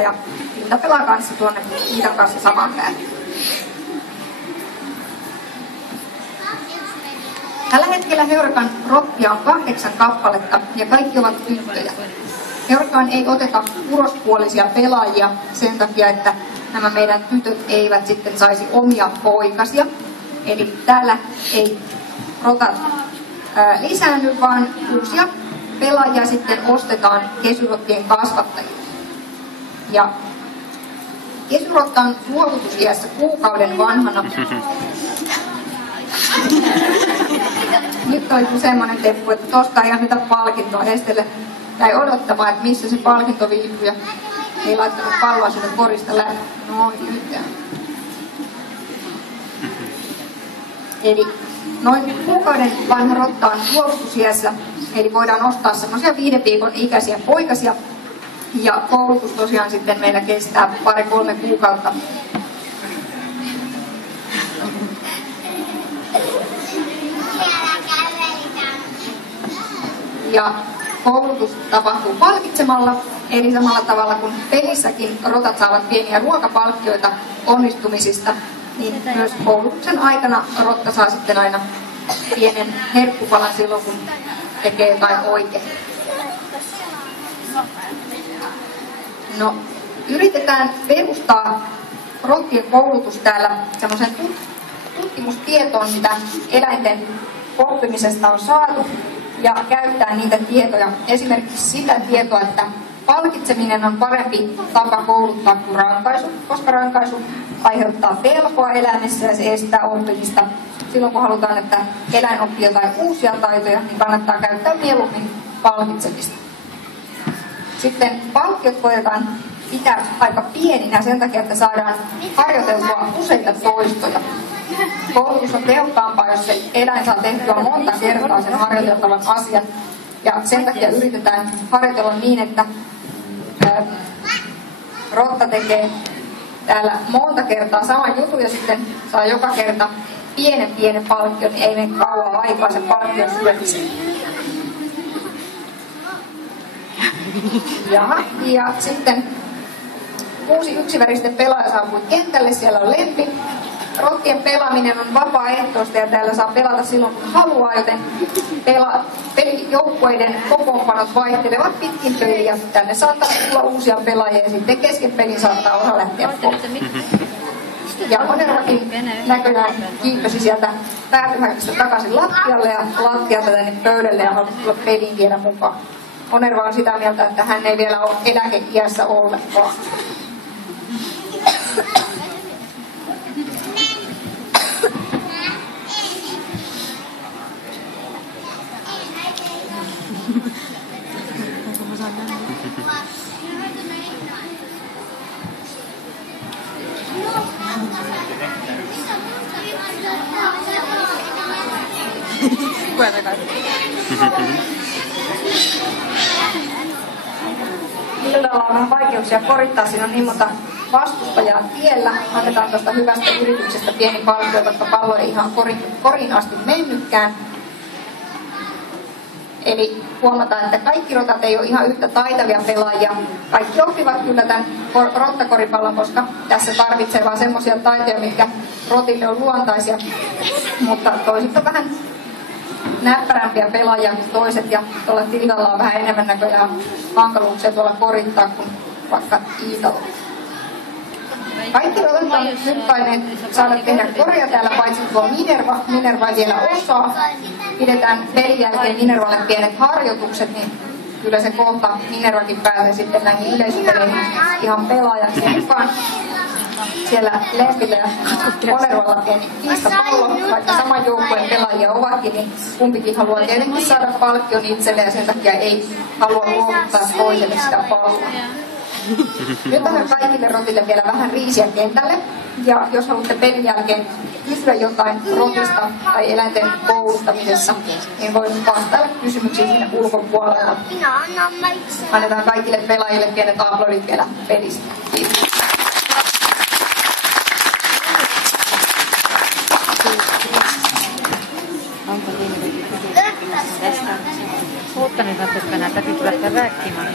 ja Linda pelaa kanssa tuonne Iidan kanssa saman päälle. Tällä hetkellä Heurakan rottia on 8 kappaletta ja kaikki ovat tyttöjä. Heurakaan ei oteta urospuolisia pelaajia sen takia, että nämä meidän tytöt eivät sitten saisi omia poikasia. Eli täällä ei rotat lisäänny, vaan uusia pelaajia sitten ostetaan kesyrottien kasvattajille. Ja kesyrotta on luovutusiässä kuukauden vanhana. Nyt toituu semmoinen temppu, että tosta ei anneta palkintoa. Estelle jäi odottamaan, että missä se palkinto viipyy. Ja ei laittanut palloa sinne korista läpi. No nyt. Eli noin kuukauden vanha rotta on luovutusiässä. Eli voidaan ostaa semmoisia 5 viikon ikäisiä poikasia. Ja koulutus tosiaan sitten meillä kestää 2-3 kuukautta. Ja koulutus tapahtuu palkitsemalla, eli samalla tavalla kuin pelissäkin rotat saavat pieniä ruokapalkkioita onnistumisista, niin myös koulutuksen aikana rotta saa sitten aina pienen herkkupalan silloin, kun tekee jotain oikein. No, yritetään perustaa rottien koulutus täällä semmoisen tutkimustietoon, mitä eläinten oppimisesta on saatu, ja käyttää niitä tietoja. Esimerkiksi sitä tietoa, että palkitseminen on parempi tapa kouluttaa kuin rankaisu, koska rankaisu aiheuttaa pelkoa eläimessä ja se estää oppimista. Silloin kun halutaan, että eläin oppii jotain uusia taitoja, niin kannattaa käyttää mieluummin palkitsemista. Sitten palkkiot koetaan pitää aika pieninä sen takia, että saadaan harjoiteltua useita toistoja. Koulutus on tehokkaampaa, jos se eläin saa tehtyä monta kertaa sen harjoiteltavan asian. Ja sen takia yritetään harjoitella niin, että rotta tekee täällä monta kertaa saman jutun ja sitten saa joka kerta pienen palkkion, niin ei mene kauan aikaa sen palkkion syömiseen. Ja sitten 6 yksiväristen pelaaja saapui kentälle, siellä on lempi. Rottien pelaaminen on vapaaehtoista ja täällä saa pelata silloin kun haluaa, joten pelijoukkueiden kokoonpanot vaihtelevat pitkin peliä. Tänne saattaa tulla uusia pelaajia ja sitten kesken pelin saattaa osa lähteä pois. Ja Onervakin näköjään kiipesi sieltä pääpyhäkistä takaisin lattialle ja lattialta tänne pöydälle ja halusi tulla peliin vielä mukaan. Onerva on sitä mieltä, että hän ei vielä ole eläkeiässä ollenkaan. Lillalla on vähän vaikeuksia korittaa, siinä on niin monta vastustajaa tiellä. Annetaan tuosta hyvästä yrityksestä pieni palkkio, koska pallo ei ihan koriin asti mennytkään. Eli huomataan, että kaikki rotat ei ole ihan yhtä taitavia pelaajia. Kaikki oppivat kyllä tämän rottakoripallon, koska tässä tarvitsee vaan semmoisia taitoja, mitkä rotille on luontaisia. Mutta toiset on vähän näppärämpiä pelaajia kuin toiset, ja tuolla Tillalla on vähän enemmän näköjään hankaluuksia tuolla korittaa kuin vaikka Iitalla. Kaikki rotat on nyt taineet saada tehdä koria täällä, paitsi tuo Minerva. Minerva ei vielä osaa. Pidetään pelin jälkeen Minervalle pienet harjoitukset, niin kyllä se kohta Minervakin pääsee sitten näihin yleisöpeleihin ihan pelaajaksi mukaan. Siellä Lempillä ja Onervalla pieni kiistapallo, vaikka saman joukkueen pelaajia ovatkin, niin kumpikin haluaa tietenkin saada palkkion itselle ja sen takia ei halua luovuttaa toiselle sitä palloa. Nyt annan kaikille rotille vielä vähän riisiä kentälle. Ja jos haluatte pelin jälkeen kysyä jotain rotista tai eläinten kouluttamisessa, niin voin vastailla kysymyksiin sinne ulkopuolella. Annetaan kaikille pelaajille pienet aplodit vielä pelistä. Kiitos. Oottanut, että näitä pitää lähteä rääkkimään.